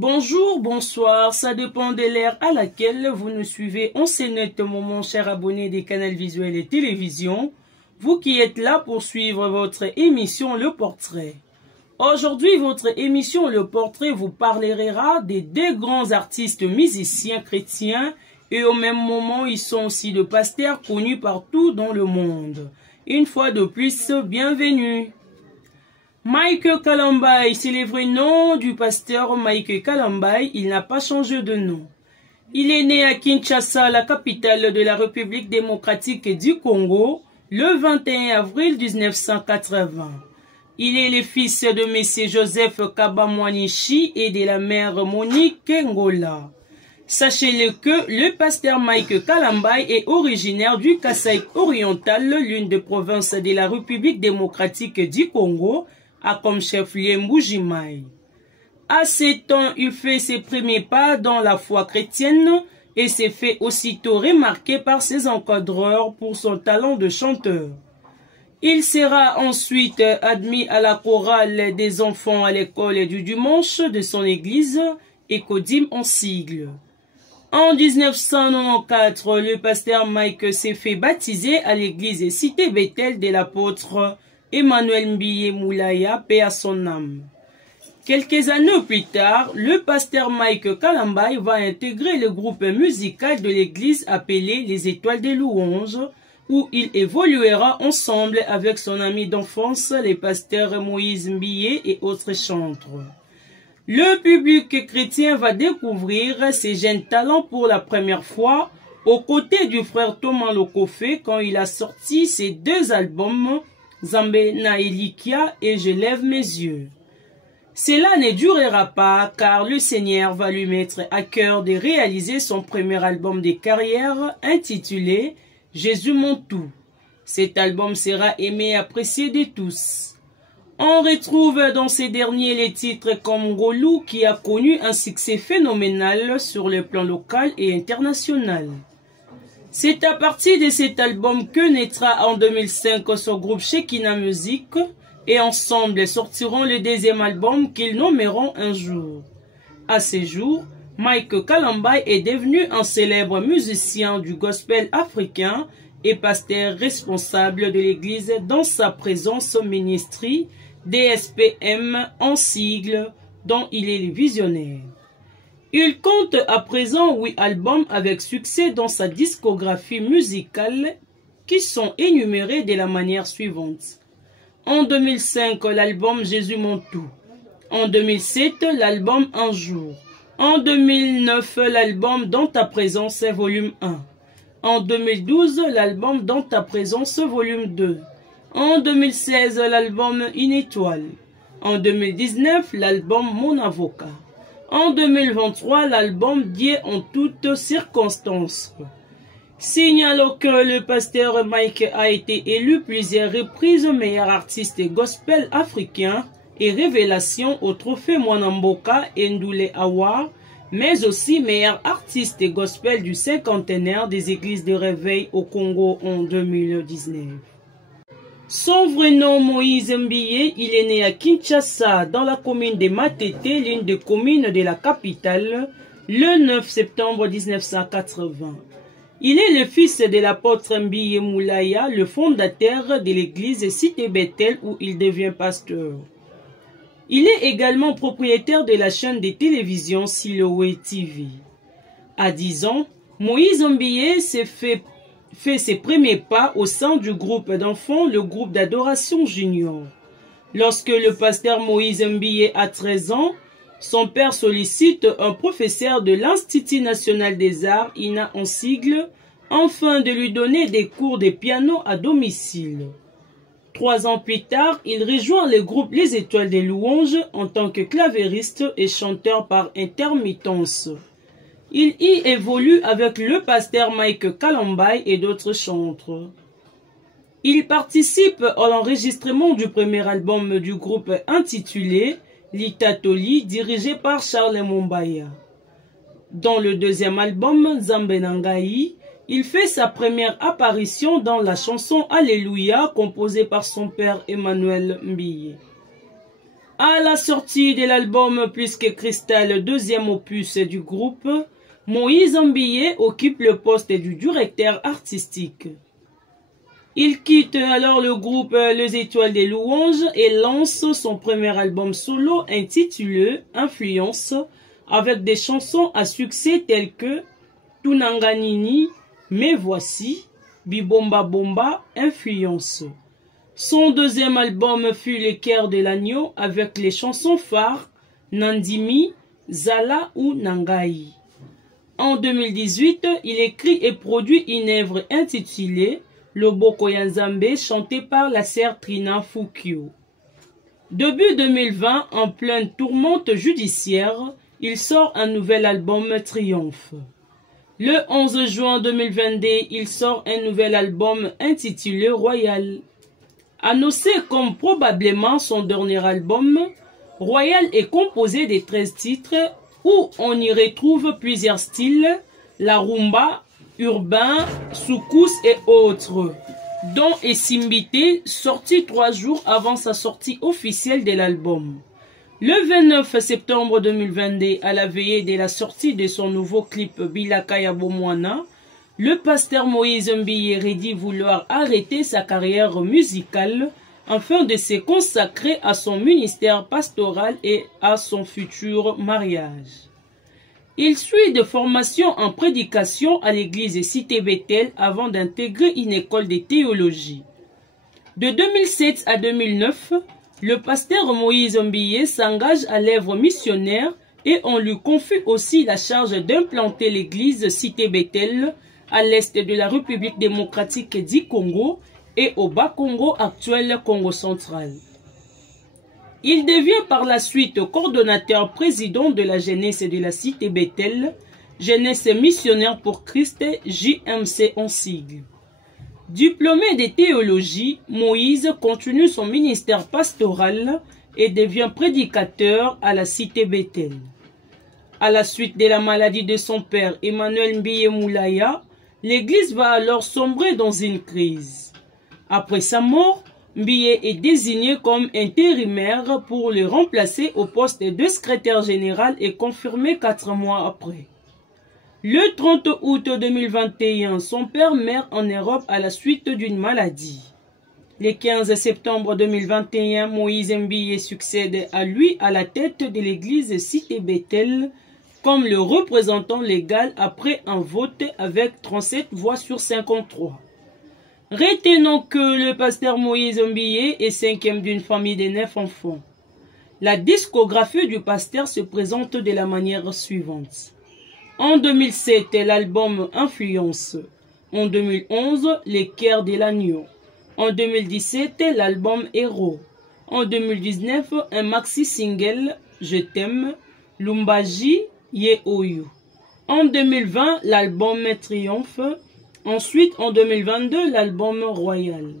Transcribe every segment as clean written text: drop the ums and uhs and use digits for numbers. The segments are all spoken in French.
Bonjour, bonsoir, ça dépend de l'ère à laquelle vous nous suivez. On s'énote, mon cher abonné des canaux visuels et télévision, vous qui êtes là pour suivre votre émission Le Portrait. Aujourd'hui, votre émission Le Portrait vous parlera des deux grands artistes musiciens chrétiens et au même moment, ils sont aussi de pasteurs connus partout dans le monde. Une fois de plus, bienvenue. Mike Kalambay, c'est le vrai nom du pasteur Mike Kalambay, il n'a pas changé de nom. Il est né à Kinshasa, la capitale de la République démocratique du Congo, le 21 avril 1980. Il est le fils de M. Joseph Kabamwanishi et de la mère Monique Ngola. Sachez-le que le pasteur Mike Kalambay est originaire du Kasaï oriental, l'une des provinces de la République démocratique du Congo, a comme chef-lieu Mbujimayi. À 7 ans, il fait ses premiers pas dans la foi chrétienne et s'est fait aussitôt remarquer par ses encadreurs pour son talent de chanteur. Il sera ensuite admis à la chorale des enfants à l'école du dimanche de son église, Ecodim en sigle. En 1994, le pasteur Mike s'est fait baptiser à l'église Cité Bethel de l'apôtre Emmanuel Mbiye Moulaya, paix à son âme. Quelques années plus tard, le pasteur Mike Kalambay va intégrer le groupe musical de l'église appelé les Étoiles des Louanges, où il évoluera ensemble avec son ami d'enfance, les pasteurs Moïse Mbiye et autres chantres. Le public chrétien va découvrir ces jeunes talents pour la première fois aux côtés du frère Thomas Lokofé quand il a sorti ses deux albums Zambé Naelikia et Je lève mes yeux. Cela ne durera pas car le Seigneur va lui mettre à cœur de réaliser son premier album de carrière intitulé Jésus mon tout. Cet album sera aimé et apprécié de tous. On retrouve dans ces derniers les titres comme Golou qui a connu un succès phénoménal sur le plan local et international. C'est à partir de cet album que naîtra en 2005 son groupe Shekina Music et ensemble sortiront le deuxième album qu'ils nommeront Un jour. À ce jour, Mike Kalambay est devenu un célèbre musicien du gospel africain et pasteur responsable de l'église dans sa présence au ministry DSPM en sigle dont il est le visionnaire. Il compte à présent 8 albums avec succès dans sa discographie musicale qui sont énumérés de la manière suivante. En 2005, l'album Jésus mon tout. En 2007, l'album Un jour. En 2009, l'album Dans ta présence, volume 1. En 2012, l'album Dans ta présence, volume 2. En 2016, l'album Une étoile. En 2019, l'album Mon avocat. En 2023, l'album Dieu en toutes circonstances. Signalons que le pasteur Mike a été élu plusieurs reprises meilleur artiste gospel africain et révélation au trophée Mwanamboka et Ndoulé Award, mais aussi meilleur artiste gospel du cinquantenaire des églises de réveil au Congo en 2019. Son vrai nom Moïse Mbiye, il est né à Kinshasa, dans la commune de Matete, l'une des communes de la capitale, le 9 septembre 1980. Il est le fils de l'apôtre Mbiye Moulaya, le fondateur de l'église Cité Bethel où il devient pasteur. Il est également propriétaire de la chaîne de télévision Siloé TV. À 10 ans, Moïse Mbiye s'est fait ses premiers pas au sein du groupe d'enfants, le groupe d'adoration junior. Lorsque le pasteur Moïse Mbiye a 13 ans, son père sollicite un professeur de l'Institut national des arts, INA en sigle, afin de lui donner des cours de piano à domicile. 3 ans plus tard, il rejoint le groupe Les Étoiles des Louanges en tant que clavériste et chanteur par intermittence. Il y évolue avec le pasteur Mike Kalambay et d'autres chantres. Il participe à l'enregistrement du premier album du groupe intitulé Litatoli, dirigé par Charles Mombaya. Dans le deuxième album, Zambenangaï, il fait sa première apparition dans la chanson Alléluia, composée par son père Emmanuel Mbiye. À la sortie de l'album Plus que Cristal, deuxième opus du groupe, Moïse Mbiyé occupe le poste du directeur artistique. Il quitte alors le groupe Les Étoiles des Louanges et lance son premier album solo intitulé Influence, avec des chansons à succès telles que Tunanganini, Mais Voici, Bibomba Bomba, Influence. Son deuxième album fut Les Cœurs de l'Agneau avec les chansons phares Nandimi, Zala ou Nangai. En 2018, il écrit et produit une œuvre intitulée Loboko ya Nzambe, chanté par la sœur Trina Fukio. Début 2020, en pleine tourmente judiciaire, il sort un nouvel album Triomphe. Le 11 juin 2022, il sort un nouvel album intitulé Royal. Annoncé comme probablement son dernier album, Royal est composé de 13 titres où on y retrouve plusieurs styles, la rumba, urbain, soukous et autres, dont Esimbité, sorti 3 jours avant sa sortie officielle de l'album. Le 29 septembre 2022, à la veillée de la sortie de son nouveau clip Bilaka ya Bomwana, le pasteur Moïse Mbiyé dit vouloir arrêter sa carrière musicale afin de se consacrer à son ministère pastoral et à son futur mariage. Il suit de formation en prédication à l'église Cité Bethel avant d'intégrer une école de théologie. De 2007 à 2009, le pasteur Moïse Mbiyé s'engage à l'œuvre missionnaire et on lui confie aussi la charge d'implanter l'église Cité Bethel à l'est de la République démocratique du Congo et au Bas-Congo actuel Congo central. Il devient par la suite coordonnateur président de la jeunesse de la Cité Bethel, jeunesse missionnaire pour Christ, JMC en sigle. Diplômé de théologie, Moïse continue son ministère pastoral et devient prédicateur à la Cité Bethel. À la suite de la maladie de son père Emmanuel Mbiyé Moulaya, l'église va alors sombrer dans une crise. Après sa mort, Mbiyé est désigné comme intérimaire pour le remplacer au poste de secrétaire général et confirmé 4 mois après. Le 30 août 2021, son père meurt en Europe à la suite d'une maladie. Le 15 septembre 2021, Moïse Mbiyé succède à lui à la tête de l'église Cité Bethel comme le représentant légal après un vote avec 37 voix sur 53. Retenons que le pasteur Moïse Mbiyé est 5e d'une famille de 9 enfants. La discographie du pasteur se présente de la manière suivante. En 2007, l'album Influence. En 2011, Les Cœurs de l'Agneau. En 2017, l'album Héros. En 2019, un maxi-single Je t'aime, Lumbaji, Ye Oyu. En 2020, l'album Triomphe. Ensuite, en 2022, l'album Royal.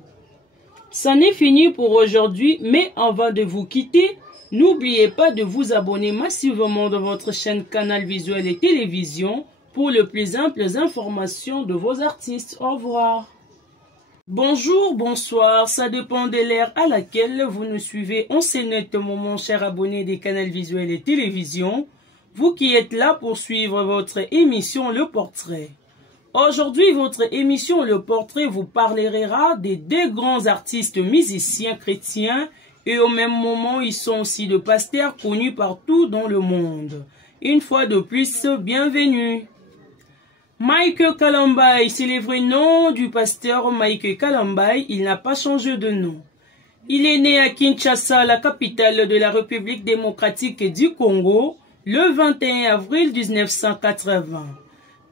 Ça n'est fini pour aujourd'hui, mais avant de vous quitter, n'oubliez pas de vous abonner massivement dans votre chaîne Canal Visuel et Télévision pour les plus amples informations de vos artistes. Au revoir. Bonjour, bonsoir, ça dépend de l'ère à laquelle vous nous suivez. On s'énote, mon cher abonné des Canal Visuel et Télévision, vous qui êtes là pour suivre votre émission Le Portrait. Aujourd'hui, votre émission Le Portrait vous parlera des 2 grands artistes musiciens chrétiens et au même moment, ils sont aussi de pasteurs connus partout dans le monde. Une fois de plus, bienvenue. Mike Kalambay, c'est le vrai nom du pasteur Mike Kalambay, il n'a pas changé de nom. Il est né à Kinshasa, la capitale de la République démocratique du Congo, le 21 avril 1980.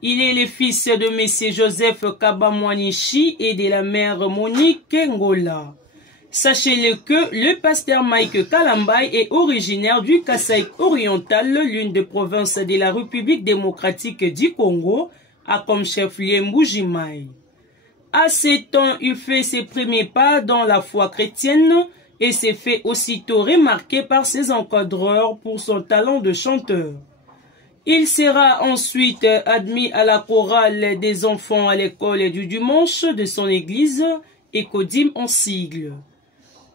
Il est le fils de M. Joseph Kabamwanishi et de la mère Monique Ngola. Sachez-le que le pasteur Mike Kalambay est originaire du Kasaï oriental, l'une des provinces de la République démocratique du Congo, a comme chef-lieu Mbujimai. À 7 ans, il fait ses premiers pas dans la foi chrétienne et s'est fait aussitôt remarquer par ses encadreurs pour son talent de chanteur. Il sera ensuite admis à la chorale des enfants à l'école du dimanche de son église, Ekodim en sigle.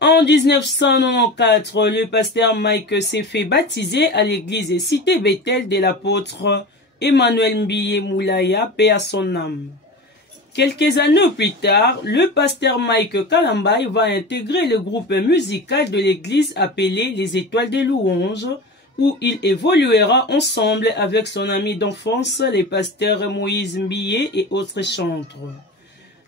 En 1994, le pasteur Mike s'est fait baptiser à l'église Cité Bethel de l'apôtre Emmanuel Mbiye Moulaya, paix à son âme. Quelques années plus tard, le pasteur Mike Kalambaye va intégrer le groupe musical de l'église appelé les Étoiles des Louanges, où il évoluera ensemble avec son ami d'enfance, les pasteurs Moïse Mbiye et autres chantres.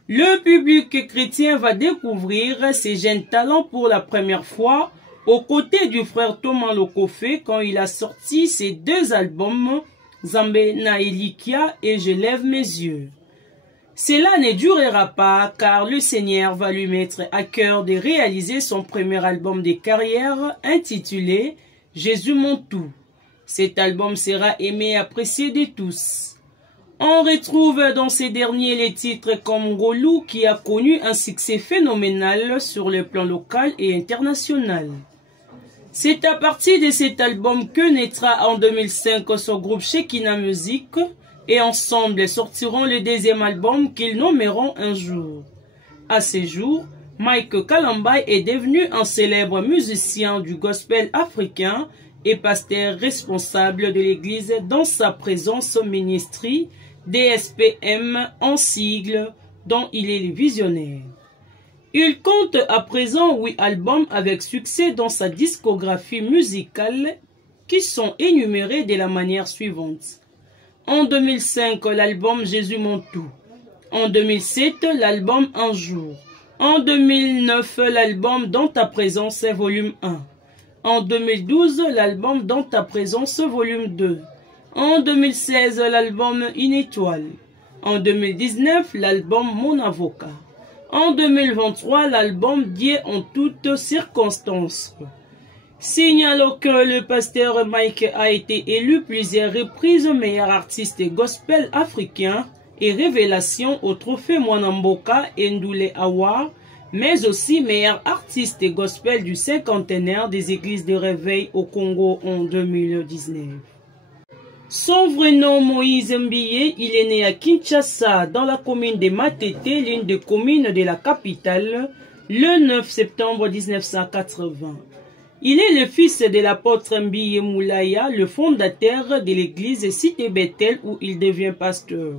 Le public chrétien va découvrir ces jeunes talents pour la première fois aux côtés du frère Thomas Lokofé quand il a sorti ses 2 albums, Zambé na Elikia et Je lève mes yeux. Cela ne durera pas car le Seigneur va lui mettre à cœur de réaliser son premier album de carrière intitulé Jésus mon tout. Cet album sera aimé et apprécié de tous. On retrouve dans ces derniers les titres comme Golou qui a connu un succès phénoménal sur le plan local et international. C'est à partir de cet album que naîtra en 2005 son groupe Shekinah Music et ensemble sortiront le 2e album qu'ils nommeront Un jour. À ce jour, Mike Kalambaye est devenu un célèbre musicien du gospel africain et pasteur responsable de l'église dans sa présence au ministry DSPM en sigle dont il est le visionnaire. Il compte à présent 8 albums avec succès dans sa discographie musicale qui sont énumérés de la manière suivante. En 2005, l'album Jésus mon tout. En 2007, l'album Un jour. En 2009, l'album Dans ta présence, volume 1. En 2012, l'album Dans ta présence, volume 2. En 2016, l'album Une étoile. En 2019, l'album Mon avocat. En 2023, l'album Dieu en toutes circonstances. Signalons que le pasteur Mike a été élu plusieurs reprises meilleur artiste gospel africain et révélation au trophée Mwanamboka et Ndoule Award, mais aussi meilleur artiste gospel du cinquantenaire des églises de réveil au Congo en 2019. Son vrai nom Moïse Mbiye, il est né à Kinshasa dans la commune de Matete, l'une des communes de la capitale, le 9 septembre 1980. Il est le fils de l'apôtre Mbiye Moulaya, le fondateur de l'église Cité Bethel où il devient pasteur.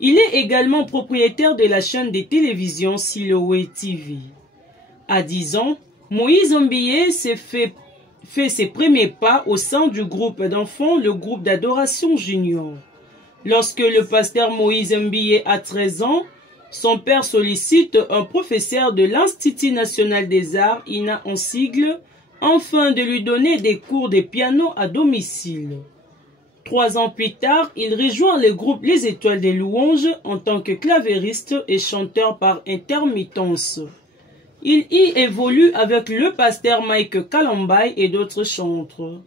Il est également propriétaire de la chaîne de télévision Siloé TV. À 10 ans, Moïse Mbiye s'est fait ses premiers pas au sein du groupe d'enfants, le groupe d'adoration junior. Lorsque le pasteur Moïse Mbiye a 13 ans, son père sollicite un professeur de l'Institut national des arts, INA en sigle, afin de lui donner des cours de piano à domicile. 3 ans plus tard, il rejoint le groupe Les Étoiles des Louanges en tant que clavériste et chanteur par intermittence. Il y évolue avec le pasteur Mike Kalambaye et d'autres chantres.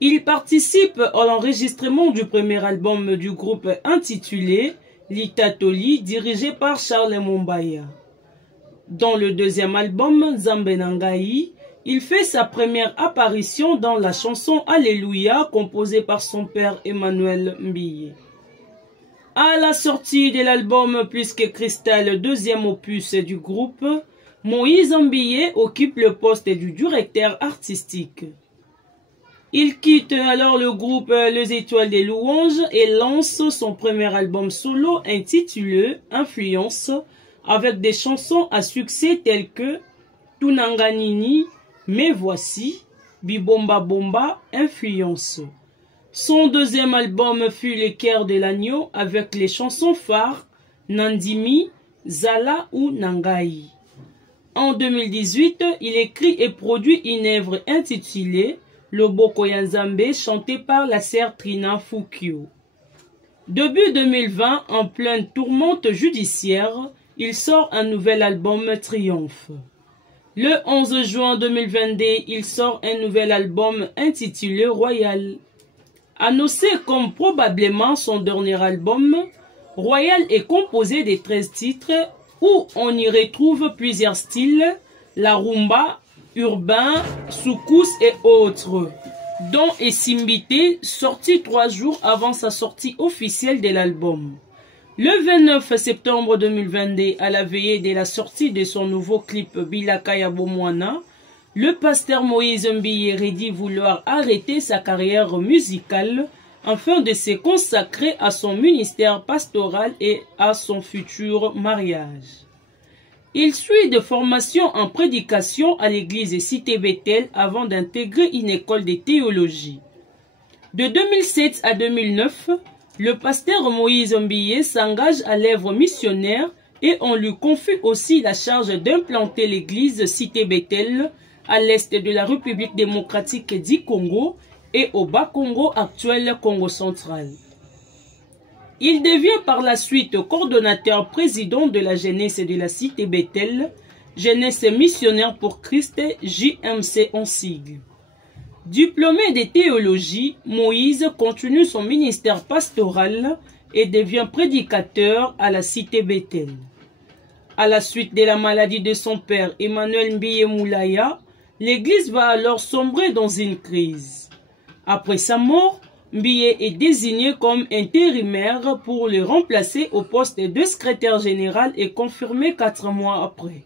Il participe à l'enregistrement du premier album du groupe intitulé Litatoli, dirigé par Charles Mombaya. Dans le 2e album, Zambenangaï, il fait sa première apparition dans la chanson Alléluia, composée par son père Emmanuel Mbiye. À la sortie de l'album Plus que Cristal, 2e opus du groupe, Moïse Mbiye occupe le poste du directeur artistique. Il quitte alors le groupe Les Étoiles des Louanges et lance son premier album solo intitulé Influence avec des chansons à succès telles que Tunanganini, Me voici, Bibomba Bomba, Influence. Son 2e album fut Le Cœur de l'agneau avec les chansons phares Nandimi, Zala ou Nangai. En 2018, il écrit et produit une œuvre intitulée Loboko ya Nzambe, chanté par la sœur Trina Fukio. Début 2020, en pleine tourmente judiciaire, il sort un nouvel album Triomphe. Le 11 juin 2022, il sort un nouvel album intitulé Royal. Annoncé comme probablement son dernier album, Royal est composé de 13 titres où on y retrouve plusieurs styles, la rumba, urbain, soukous et autres, dont Esimbité, sorti 3 jours avant sa sortie officielle de l'album. Le 29 septembre 2022, à la veillée de la sortie de son nouveau clip Bilaka ya Bomwana, le pasteur Moïse Mbiyere dit vouloir arrêter sa carrière musicale afin de se consacrer à son ministère pastoral et à son futur mariage. Il suit de formation en prédication à l'église Cité Bethel avant d'intégrer une école de théologie. De 2007 à 2009, le pasteur Moïse Mbiyere s'engage à l'œuvre missionnaire et on lui confie aussi la charge d'implanter l'église Cité Bethel à l'est de la République démocratique du Congo et au Bas-Congo actuel Congo central. Il devient par la suite coordonnateur président de la jeunesse de la Cité Bethel, jeunesse missionnaire pour Christ JMC en sigle. Diplômé de théologie, Moïse continue son ministère pastoral et devient prédicateur à la Cité Bethel. À la suite de la maladie de son père Emmanuel Mbiyere Moulaya, l'église va alors sombrer dans une crise. Après sa mort, Mbiyere est désigné comme intérimaire pour le remplacer au poste de secrétaire général et confirmé 4 mois après.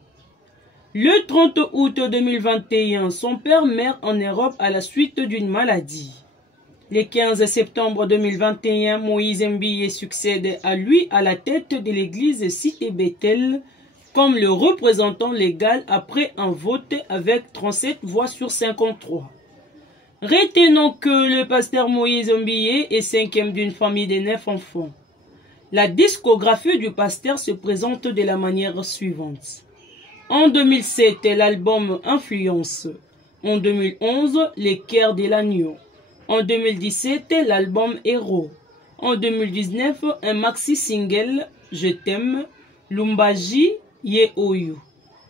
Le 30 août 2021, son père meurt en Europe à la suite d'une maladie. Le 15 septembre 2021, Moïse Mbiyere succède à lui à la tête de l'église Cité Bethel comme le représentant légal après un vote avec 37 voix sur 53. Retenons que le pasteur Moïse Mbiyere est 5e d'une famille de 9 enfants. La discographie du pasteur se présente de la manière suivante. En 2007, l'album Influence. En 2011, Les Cœurs de l'Agneau. En 2017, l'album Héros. En 2019, un maxi-single Je t'aime, Lumbaji Yeoyu.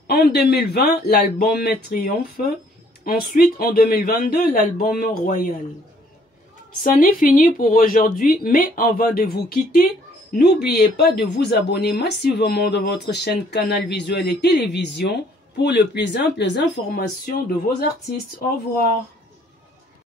En 2020, l'album Triomphe. Ensuite, en 2022, l'album Royal. Ça n'est fini pour aujourd'hui, mais avant de vous quitter, n'oubliez pas de vous abonner massivement dans votre chaîne Canal Visuel et Télévision pour les plus amples informations de vos artistes. Au revoir.